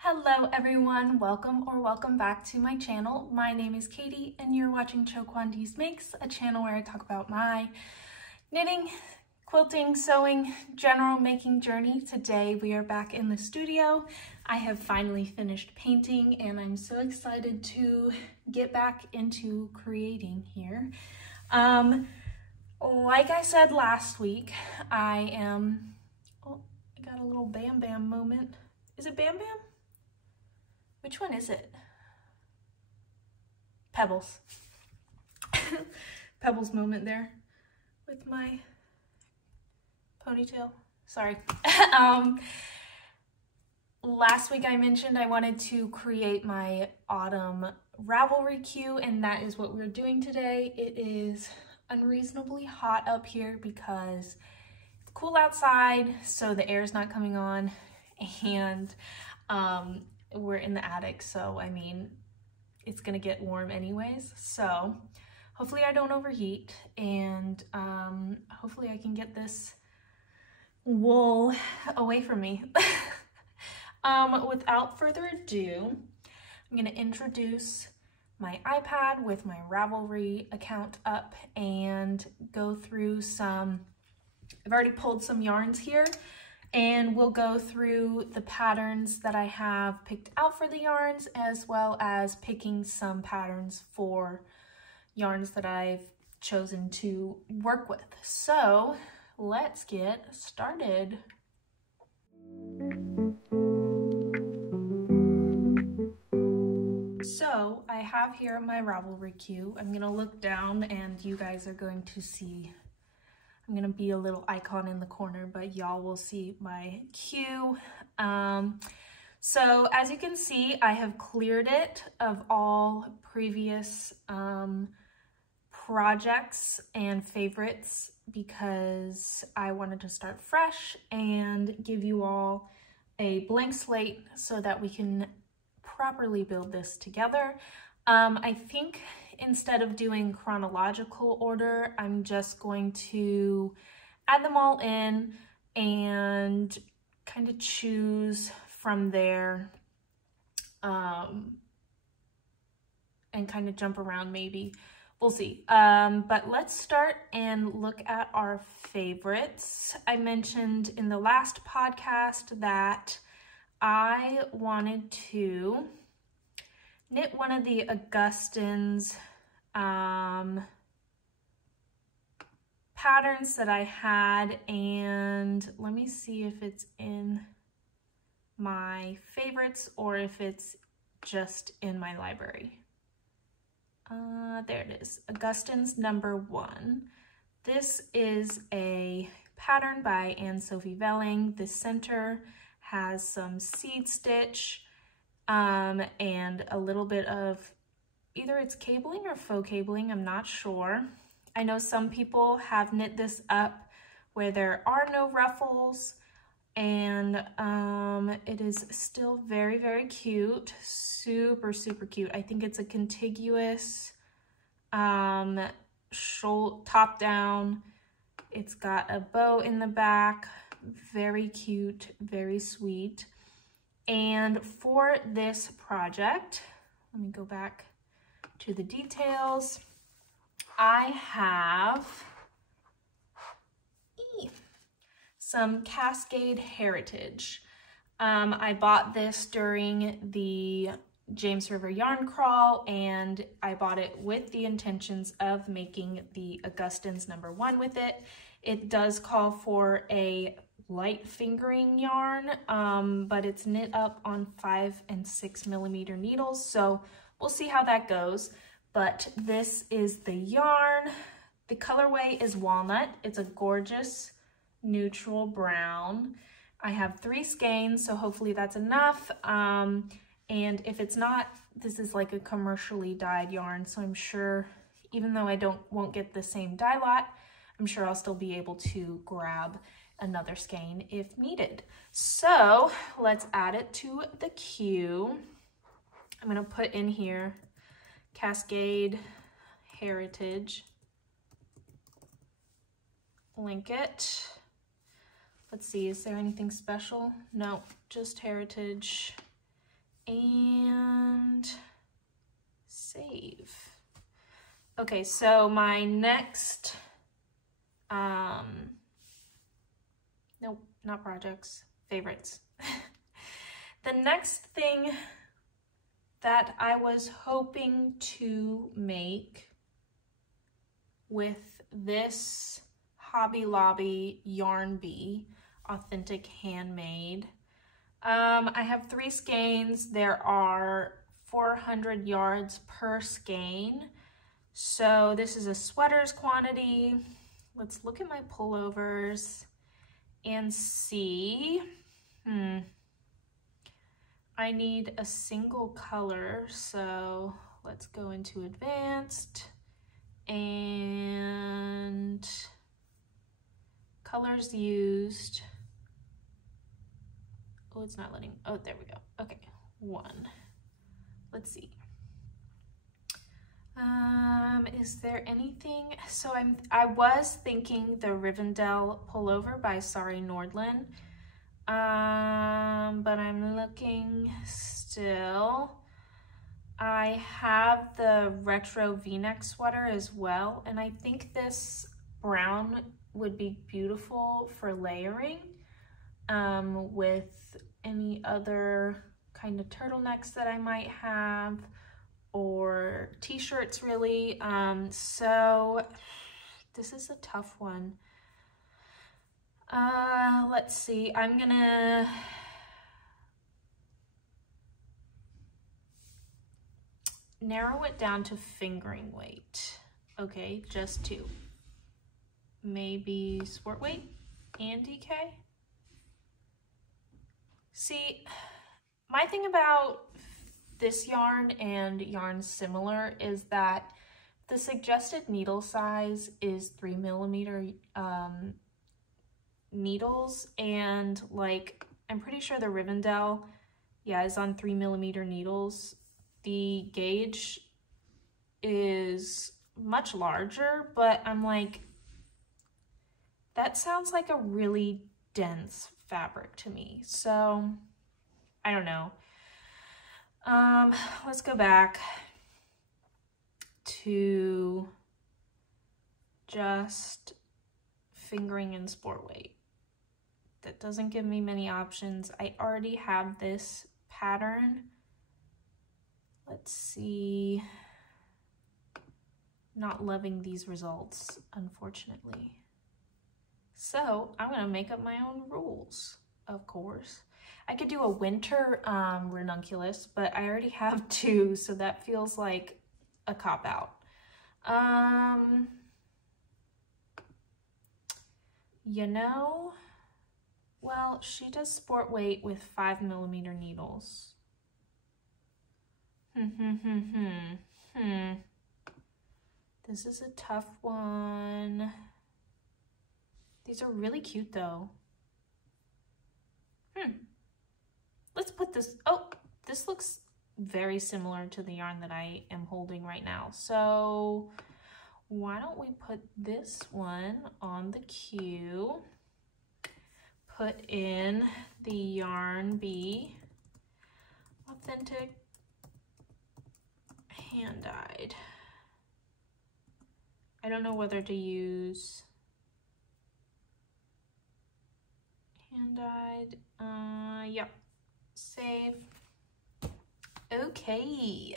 Hello everyone, welcome back to my channel. My name is Katie and you're watching ChoKwonDeezMakes, a channel where I talk about my knitting, quilting, sewing, general making journey. Today we are back in the studio. I have finally finished painting and I'm so excited to get back into creating here. Like I said last week, I got a little Bam Bam moment. Is it Bam Bam? Which one is it? Pebbles. Pebbles moment there with my ponytail. Sorry. Last week I mentioned I wanted to create my autumn Ravelry queue, and that is what we're doing today. It is unreasonably hot up here because it's cool outside, so the air is not coming on, and we're in the attic, so I mean it's gonna get warm anyways, so hopefully I don't overheat, and hopefully I can get this wool away from me. Without further ado, I'm gonna introduce my iPad with my Ravelry account up and go through some, I've already pulled some yarns here, and we'll go through the patterns that I have picked out for the yarns, as well as picking some patterns for yarns that I've chosen to work with. So let's get started. So I have here my Ravelry queue. I'm gonna look down and you guys are going to see, I'm gonna be a little icon in the corner, but y'all will see my queue. So as you can see, I have cleared it of all previous projects and favorites because I wanted to start fresh and give you all a blank slate so that we can properly build this together. I think instead of doing chronological order, I'm just going to add them all in and kind of choose from there, and kind of jump around maybe. We'll see. But let's start and look at our favorites. I mentioned in the last podcast that I wanted to knit one of the Augustine's patterns that I had, and let me see if it's in my favorites or if it's just in my library. There it is, Augustine's #1. This is a pattern by Anne-Sophie Velling. The center has some seed stitch and a little bit of, either it's cabling or faux cabling, I'm not sure. I know some people have knit this up where there are no ruffles, and it is still very, very cute. Super, super cute. I think it's a contiguous top down. It's got a bow in the back. Very cute, very sweet. And for this project, let me go back to the details. I have some Cascade Heritage. I bought this during the James River Yarn Crawl, and I bought it with the intentions of making the Augustine's #1 with it. It does call for a light fingering yarn, but it's knit up on 5 and 6 millimeter needles, so we'll see how that goes. But this is the yarn. The colorway is walnut. It's a gorgeous neutral brown. I have 3 skeins, so hopefully that's enough. And if it's not, this is like a commercially dyed yarn, so I'm sure, even though I won't get the same dye lot, I'm sure I'll still be able to grab another skein if needed. So let's add it to the queue. I'm gonna put in here Cascade Heritage, link it. Let's see, is there anything special? No, just Heritage. and save. Okay, so my next, nope, not projects, favorites. The next thing that I was hoping to make with this Hobby Lobby Yarn Bee Authentic Handmade. I have 3 skeins. There are 400 yards per skein. So this is a sweaters quantity. Let's look at my pullovers and see. I need a single color, so let's go into advanced and colors used. Oh, it's not letting, oh, there we go. Okay, 1. Let's see. Is there anything? So I was thinking the Rivendell pullover by Sari Nordlund. But I'm looking still. I have the retro V-neck sweater as well, and I think this brown would be beautiful for layering with any other kind of turtlenecks that I might have, or t-shirts really. So this is a tough one. Let's see, I'm gonna narrow it down to fingering weight. Okay, just 2. Maybe sport weight and DK. See, my thing about this yarn and yarns similar is that the suggested needle size is 3mm needles, and like I'm pretty sure the Rivendell, yeah, is on 3mm needles. The gauge is much larger, but I'm like, that sounds like a really dense fabric to me. So I don't know. Let's go back to just fingering and sport weight. That doesn't give me many options. I already have this pattern. Let's see. Not loving these results, unfortunately. So I'm gonna make up my own rules, of course. I could do a winter ranunculus, but I already have 2, so that feels like a cop-out. You know, well, she does sport weight with 5mm needles. This is a tough one. These are really cute though. Let's put this, oh, this looks very similar to the yarn that I am holding right now. So why don't we put this one on the queue, put in the Yarn Bee Authentic Hand-dyed. I don't know whether to use hand-dyed, yep, save. Okay,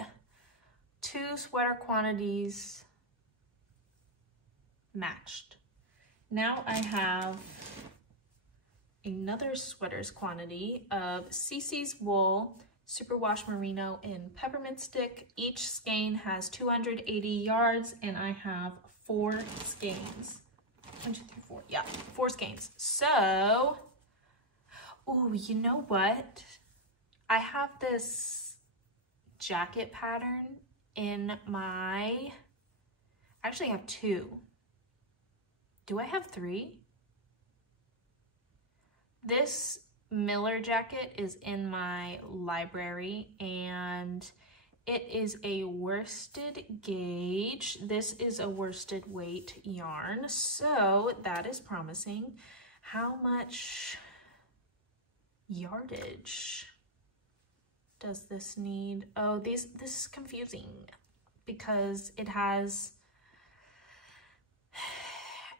2 sweater quantities matched. Now I have another sweaters quantity of CC's Wool, Superwash Merino, and Peppermint Stick. Each skein has 280 yards, and I have 4 skeins. 1, 2, 3, 4. Yeah, 4 skeins. So, oh, you know what? I have this jacket pattern in my, actually I have 2. Do I have 3? This Miller jacket is in my library, and it is a worsted gauge. This is a worsted weight yarn, so that is promising. How much yardage? does this need? Oh, this is confusing because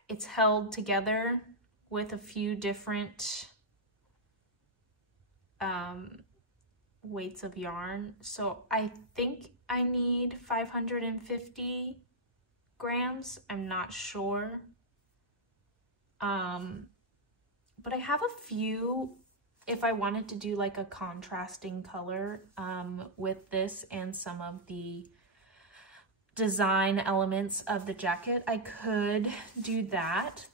it's held together with a few different weights of yarn. So I think I need 550 grams. I'm not sure. But I have a few if I wanted to do like a contrasting color with this and some of the design elements of the jacket. I could do that.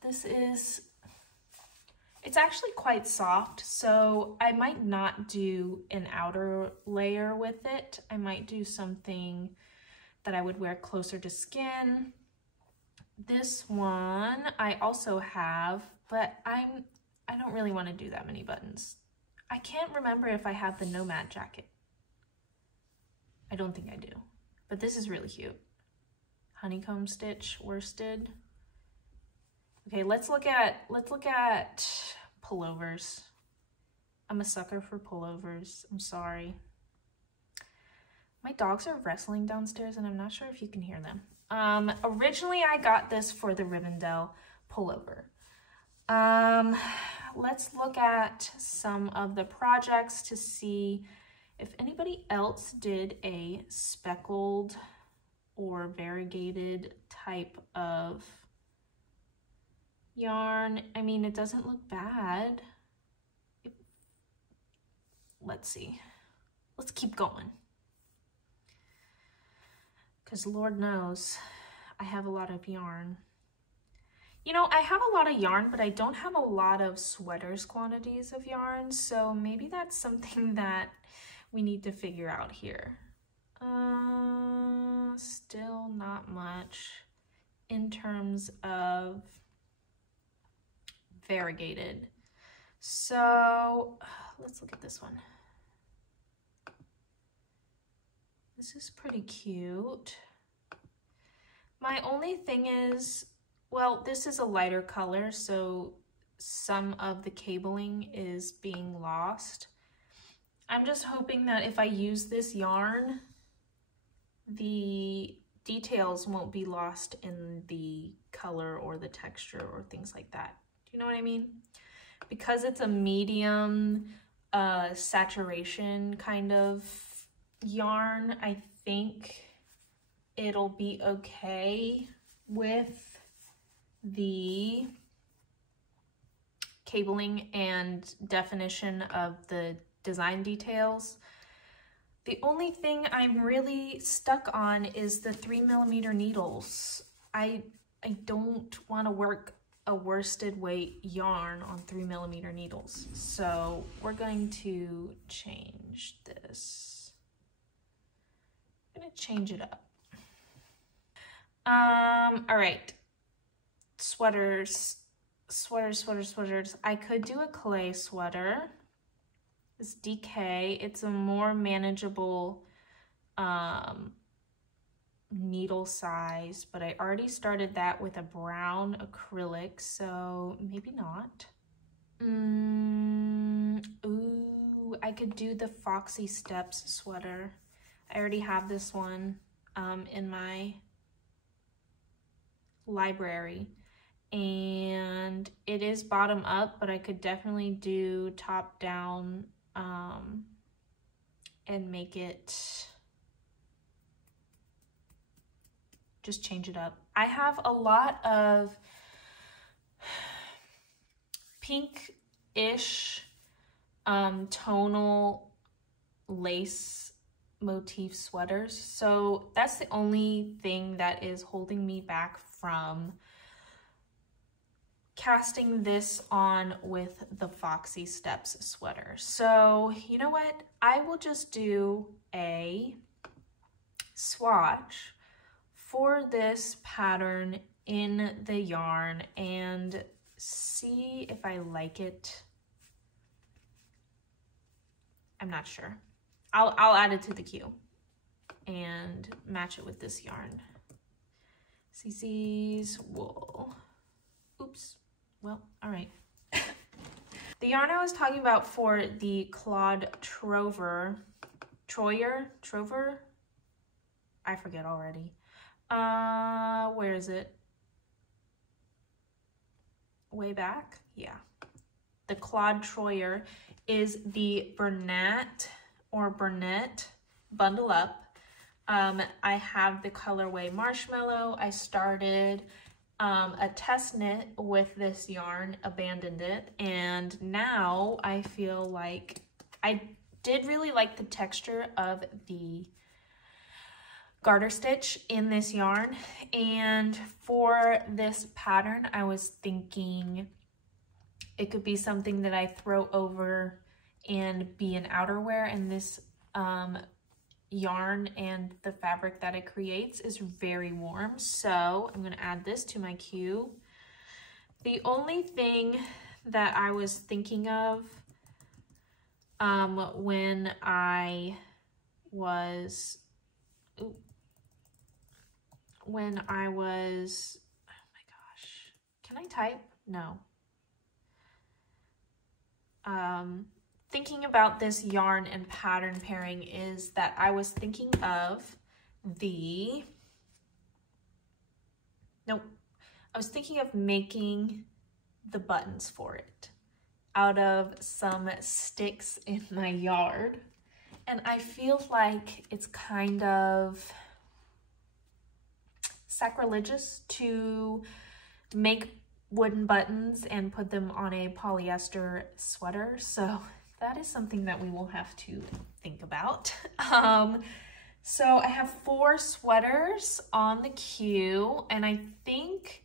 It's actually quite soft, so I might not do an outer layer with it. I might do something that I would wear closer to skin. This one I also have, but I don't really want to do that many buttons. I can't remember if I have the Nomad jacket. I don't think I do, but this is really cute. Honeycomb stitch worsted. Okay, let's look at pullovers. I'm a sucker for pullovers. I'm sorry. My dogs are wrestling downstairs and I'm not sure if you can hear them. Originally I got this for the Rivendell pullover. Let's look at some of the projects to see if anybody else did a speckled or variegated type of yarn. I mean, it doesn't look bad. Let's see. Let's keep going. Because Lord knows I have a lot of yarn. You know, I have a lot of yarn, but I don't have a lot of sweaters quantities of yarn. So maybe that's something that we need to figure out here. Still not much in terms of variegated. So let's look at this one. This is pretty cute. My only thing is, well, this is a lighter color, so some of the cabling is being lost. I'm just hoping that if I use this yarn, the details won't be lost in the color or the texture or things like that. Do you know what I mean? Because it's a medium saturation kind of yarn, I think it'll be okay with the cabling and definition of the design details. The only thing I'm really stuck on is the 3mm needles. I don't want to work a worsted weight yarn on 3mm needles. So we're going to change this. I'm gonna change it up. All right, sweaters. I could do a clay sweater. It's DK. It's a more manageable needle size, but I already started that with a brown acrylic, so maybe not. Ooh, I could do the Foxy Steps sweater. I already have this one in my library, and it is bottom up, but I could definitely do top down and make it, just change it up. I have a lot of pink-ish tonal lace motif sweaters, so that's the only thing that is holding me back from casting this on with the Foxy Steps sweater. So you know what, I will just do a swatch for this pattern in the yarn and see if I like it. I'm not sure. I'll add it to the queue and match it with this yarn. CC's wool. Oops. Well, all right. The yarn I was talking about for the Claude Trover Trover? I forget already. Where is it? Way back? Yeah. The Claude Troyer is the Burnett Bundle Up. I have the colorway Marshmallow. I started a test knit with this yarn, abandoned it, and now I feel like I did really like the texture of the garter stitch in this yarn, and for this pattern I was thinking it could be something that I throw over and be an outerwear, and this yarn and the fabric that it creates is very warm, so I'm going to add this to my queue. The only thing that I was thinking of when I was oh my gosh, can I type? No. Thinking about this yarn and pattern pairing is that I was thinking of I was thinking of making the buttons for it out of some sticks in my yard, and I feel like it's kind of sacrilegious to make wooden buttons and put them on a polyester sweater, so that is something that we will have to think about. So I have 4 sweaters on the queue, and I think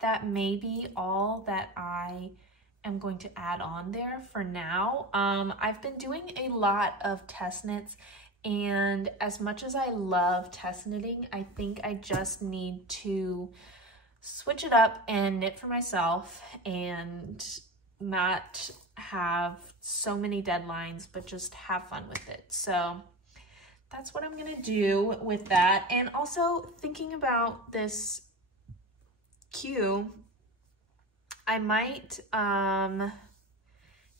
that may be all that I am going to add on there for now. I've been doing a lot of test knits, and as much as I love test knitting, I think I just need to switch it up and knit for myself and not have so many deadlines, but just have fun with it. So that's what I'm gonna do with that. And also thinking about this queue, I might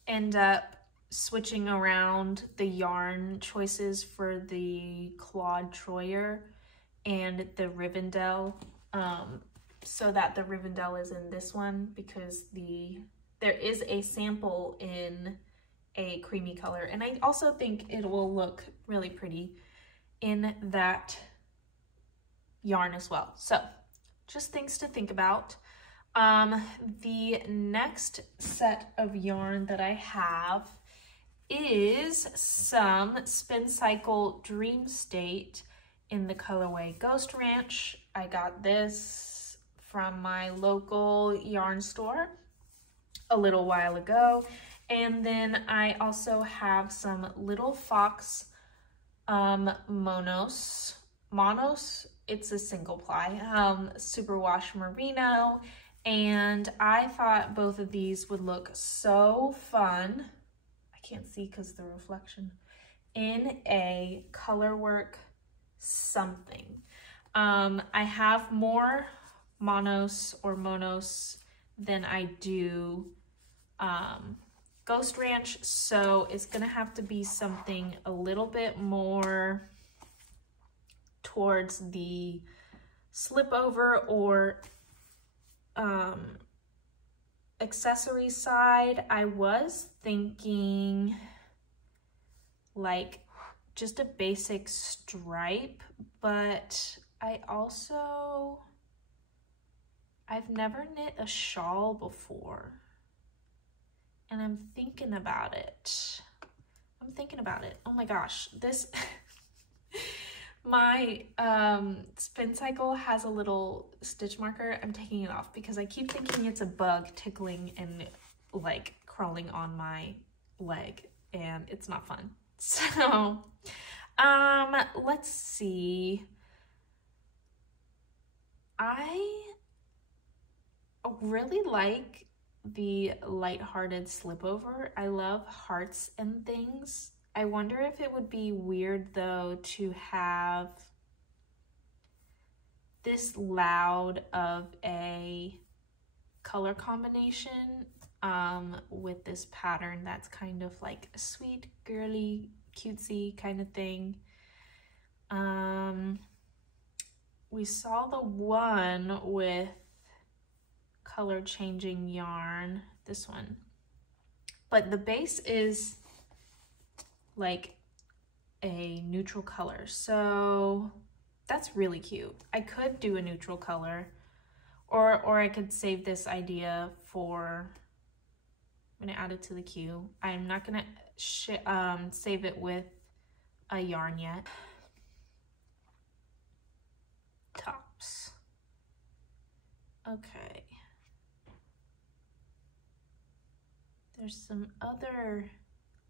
end up switching around the yarn choices for the Claude Troyer and the Rivendell, so that the Rivendell is in this one, because there is a sample in a creamy color, and I also think it will look really pretty in that yarn as well. So just things to think about. The next set of yarn that I have is some Spin Cycle Dream State in the colorway Ghost Ranch. I got this from my local yarn store a little while ago. And then I also have some Little Fox monos, it's a single ply, superwash merino, and I thought both of these would look so fun, I can't see because of the reflection, in a colorwork something. I have more monos than I do Ghost Ranch, so it's gonna have to be something a little bit more towards the slip over or accessory side. I was thinking like just a basic stripe, but I've never knit a shawl before, and I'm thinking about it. Oh my gosh, this my Spin Cycle has a little stitch marker. I'm taking it off because I keep thinking it's a bug tickling and like crawling on my leg, and it's not fun. So let's see. I really like the lighthearted slipover. I love hearts and things. I wonder if it would be weird though to have this loud of a color combination with this pattern that's kind of like a sweet, girly, cutesy kind of thing. We saw the one with color changing yarn, this one, but the base is like a neutral color, so that's really cute. I could do a neutral color, or I could save this idea for, I'm gonna add it to the queue. I'm not gonna save it with a yarn yet. Tops. Okay. There's some other,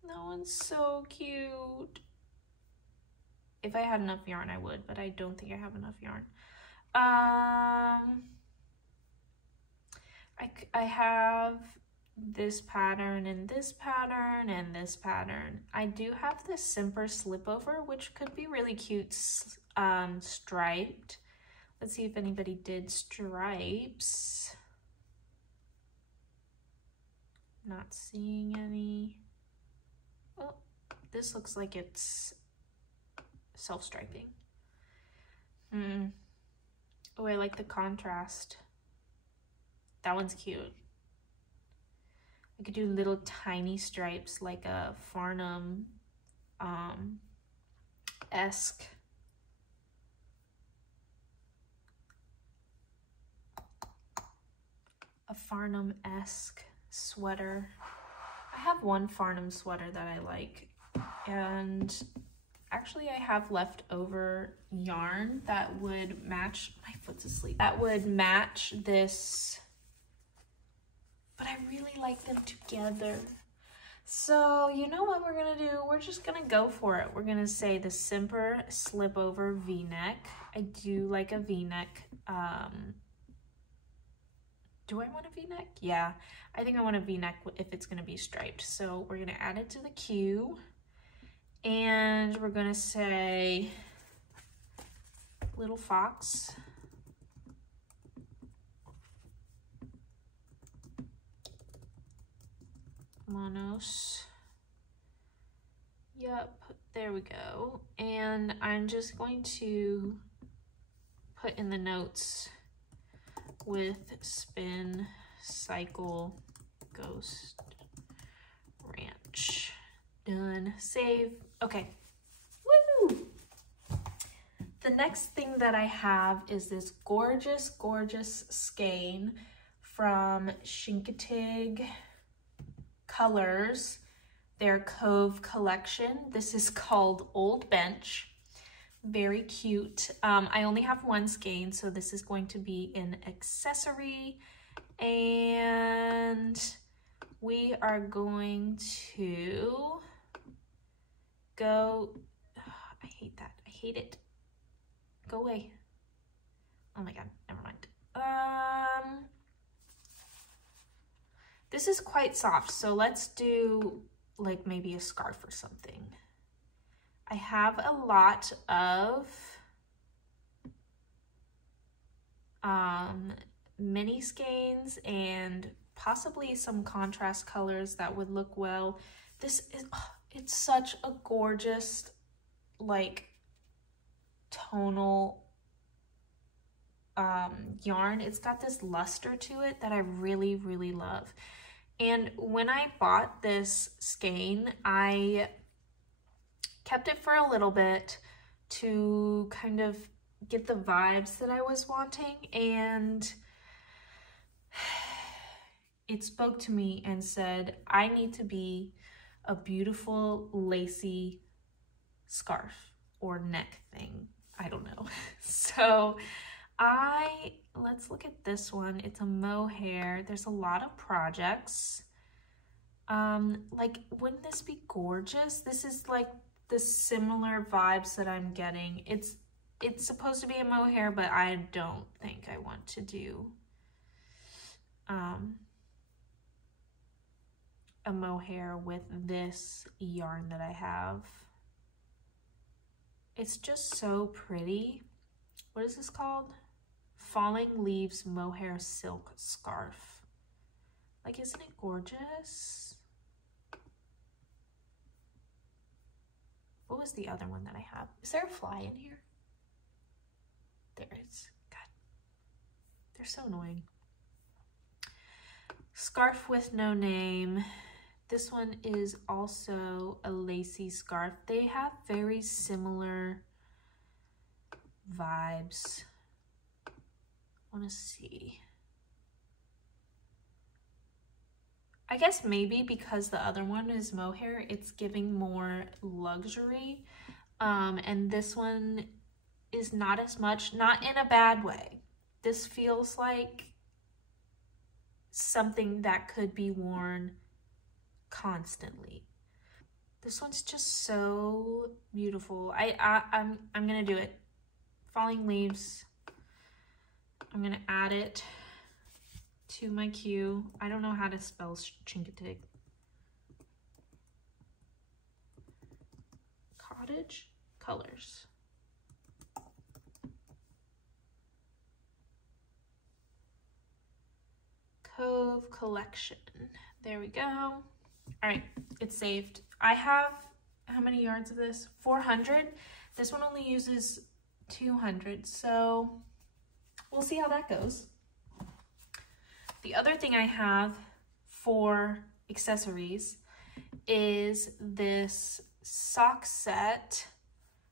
that one's so cute. If I had enough yarn, I would, but I don't think I have enough yarn. I have this pattern and this pattern and this pattern. I do have this Simper slipover, which could be really cute, striped. Let's see if anybody did stripes. Not seeing any. Oh, this looks like it's self-striping. Oh, I like the contrast. That one's cute. I could do little tiny stripes like a Farnham esque. A Farnham-esque sweater. I have one Farnham sweater that I like, and actually I have leftover yarn that would match, my foot's asleep, that would match this, but I really like them together. So you know what we're gonna do? We're just gonna go for it. We're gonna say the Simper slipover V-neck. I do like a V-neck. Do I want a V-neck? Yeah, I think I want a V-neck if it's gonna be striped. So we're gonna add it to the queue, and we're gonna say little fox. Monos. Yep, there we go. And I'm just going to put in the notes with spin, cycle, ghost, ranch. Done. Save. Okay. Woo! The next thing that I have is this gorgeous, gorgeous skein from Chincotig Colors, their Cove collection. This is called Old Bench. Very cute. I only have one skein, so this is going to be an accessory, and we are going to go, I hate that, I hate it, go away. Oh my god, never mind. This is quite soft, so let's do like maybe a scarf or something. I have a lot of mini skeins and possibly some contrast colors that would look well. This is, oh, it's such a gorgeous, like, tonal yarn. It's got this luster to it that I really, really love. And when I bought this skein, I kept it for a little bit to kind of get the vibes that I was wanting, and it spoke to me and said, I need to be a beautiful lacy scarf or neck thing. I don't know. So let's look at this one. It's a mohair. There's a lot of projects. Like, wouldn't this be gorgeous? This is like the similar vibes that I'm getting. It's supposed to be a mohair, but I don't think I want to do a mohair with this yarn that I have. It's just so pretty. What is this called? Falling Leaves Mohair Silk Scarf. Like, isn't it gorgeous? What was the other one that I have? Is there a fly in here? There is. God, they're so annoying. Scarf with no name. This one is also a lacy scarf. They have very similar vibes. I want to see. I guess maybe because the other one is mohair, it's giving more luxury. And this one is not as much, not in a bad way. This feels like something that could be worn constantly. This one's just so beautiful. I'm gonna do it. Falling Leaves. I'm gonna add it to my queue. I don't know how to spell Chincoteague. Cottage Colors. Cove Collection. There we go. All right, it's saved. I have, how many yards of this? 400. This one only uses 200, so we'll see how that goes. The other thing I have for accessories is this sock set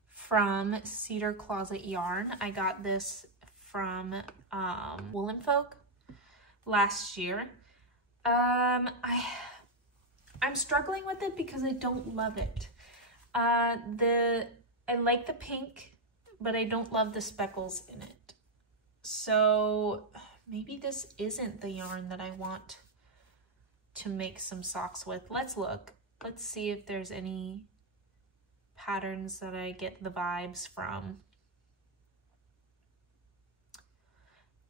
from Cedar Closet Yarn. I got this from Woolen Folk last year. I'm struggling with it because I don't love it. I like the pink, but I don't love the speckles in it. So maybe this isn't the yarn that I want to make some socks with. Let's look. Let's see if there's any patterns that I get the vibes from.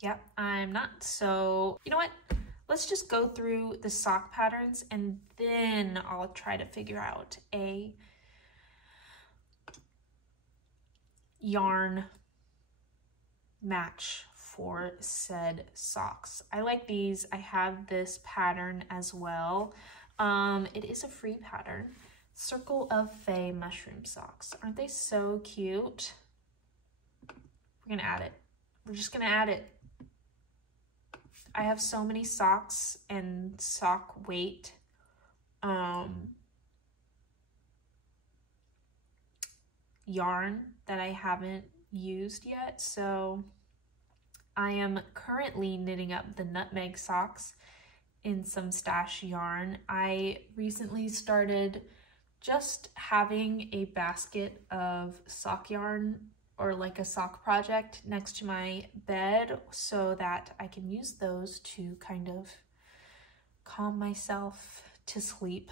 Yep, I'm not. So, you know what? Let's just go through the sock patterns and then I'll try to figure out a yarn match for said socks. I like these. I have this pattern as well. It is a free pattern. Circle of Fae mushroom socks. Aren't they so cute? We're gonna add it. We're just gonna add it. I have so many socks and sock weight yarn that I haven't used yet, so I am currently knitting up the nutmeg socks in some stash yarn. I recently started just having a basket of sock yarn or like a sock project next to my bed so that I can use those to kind of calm myself to sleep.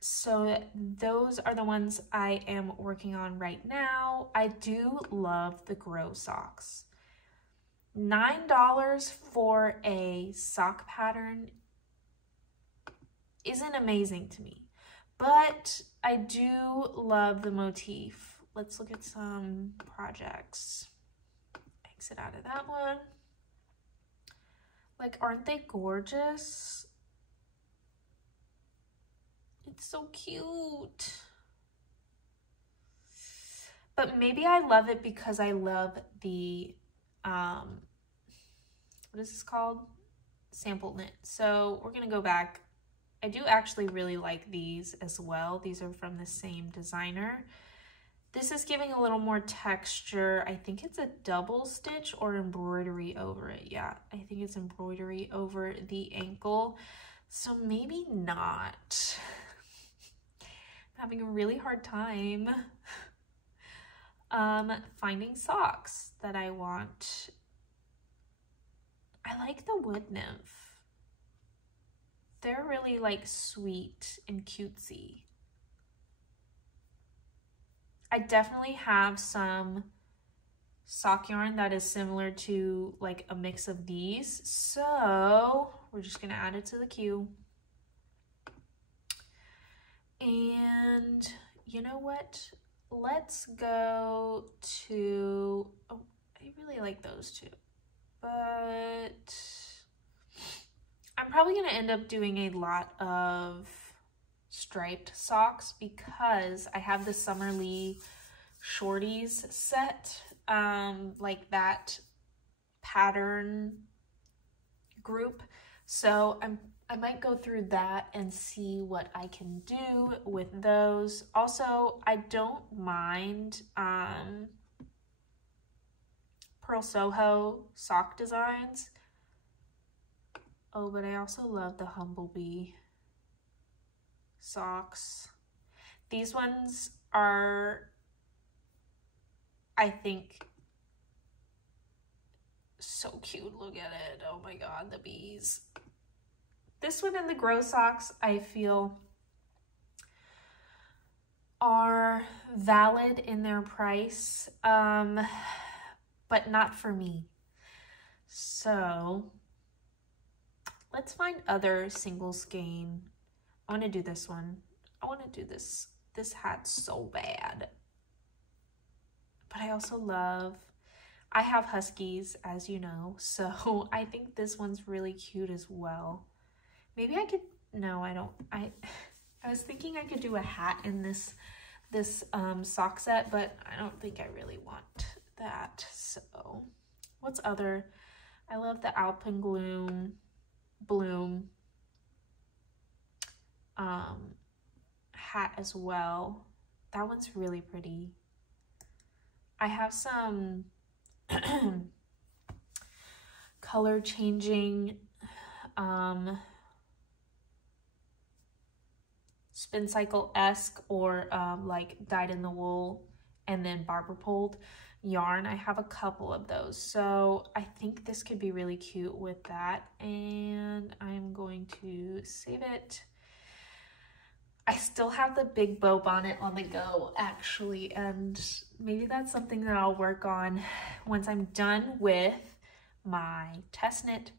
So those are the ones I am working on right now. I do love the Grow socks. $9 for a sock pattern isn't amazing to me, but I do love the motif. Let's look at some projects. Exit out of that one. Like, aren't they gorgeous? It's so cute. But maybe I love it because I love the, what is this called? Sample knit. So we're gonna go back. I do actually really like these as well. These are from the same designer. This is giving a little more texture. I think it's a double stitch or embroidery over it. Yeah, I think it's embroidery over the ankle. So maybe not. I'm having a really hard time finding socks that I want. I like the wood nymph. They're really like sweet and cutesy. I definitely have some sock yarn that is similar to like a mix of these. So we're just gonna add it to the queue. And you know what? Let's go to, oh, I really like those two, but I'm probably gonna end up doing a lot of striped socks because I have the Summerlee shorties set, like that pattern group. So I might go through that and see what I can do with those. Also, I don't mind Pearl Soho sock designs. Oh, but I also love the Humblebee socks. These ones are, I think, so cute. Look at it. Oh my god, the bees. This one and the Grow socks, I feel, are valid in their price, but not for me. So let's find other single skein. I want to do this one. I want to do this hat so bad. But I also love, I have huskies, as you know, so I think this one's really cute as well. Maybe I could, no, I don't. I was thinking I could do a hat in this sock set, but I don't think I really want that. So what's other? I love the Alpen Bloom hat as well. That one's really pretty. I have some color changing spin cycle-esque or like dyed in the wool and then barber pulled yarn. I have a couple of those, so I think this could be really cute with that, and I'm going to save it. I still have the big bow bonnet on the go, actually, and maybe that's something that I'll work on once I'm done with my test knit,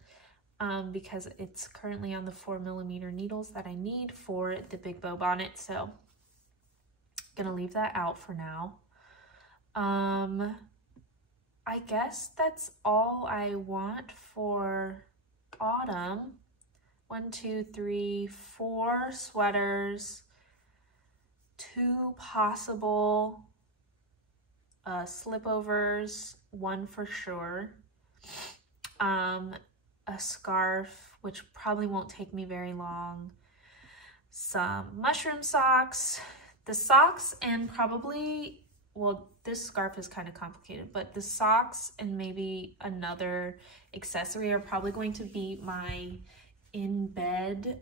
because it's currently on the 4mm needles that I need for the big bow bonnet, so I'm gonna leave that out for now. I guess that's all I want for autumn. 1, 2, 3, 4 sweaters, 2 possible slipovers, 1 for sure, a scarf, which probably won't take me very long, some mushroom socks, the socks, and probably, well, this scarf is kind of complicated, but the socks and maybe another accessory are probably going to be my in bed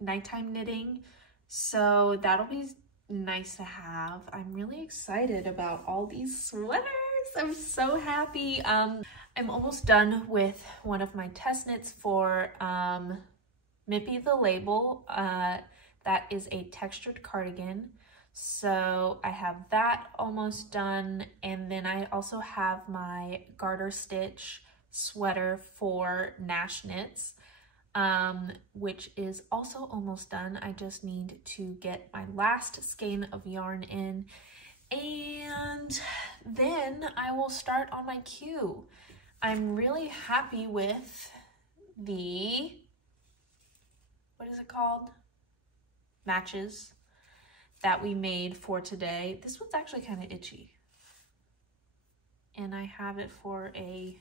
nighttime knitting, so that'll be nice to have. I'm really excited about all these sweaters. I'm so happy. I'm almost done with one of my test knits for Mippy the Label. That is a textured cardigan, so I have that almost done, and then I also have my garter stitch sweater for Nash Knits, which is also almost done. I just need to get my last skein of yarn in, and then I will start on my queue. I'm really happy with the, what is it called? Matches that we made for today. This one's actually kind of itchy, and I have it for a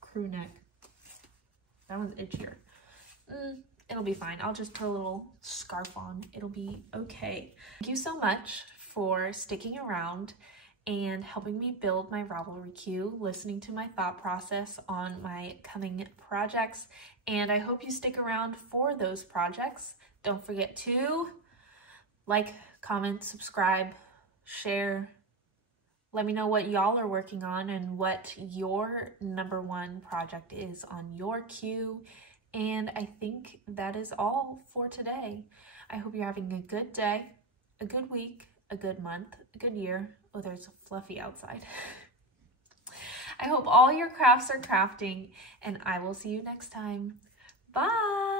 crew neck. That one's itchier. It'll be fine. I'll just put a little scarf on. It'll be okay. Thank you so much for sticking around and helping me build my Ravelry queue, listening to my thought process on my coming projects, and I hope you stick around for those projects. Don't forget to like, comment, subscribe, share. Let me know what y'all are working on and what your #1 project is on your queue. And I think that is all for today. I hope you're having a good day, a good week, a good month, a good year. Oh, there's fluffy outside. I hope all your crafts are crafting, and I will see you next time. Bye!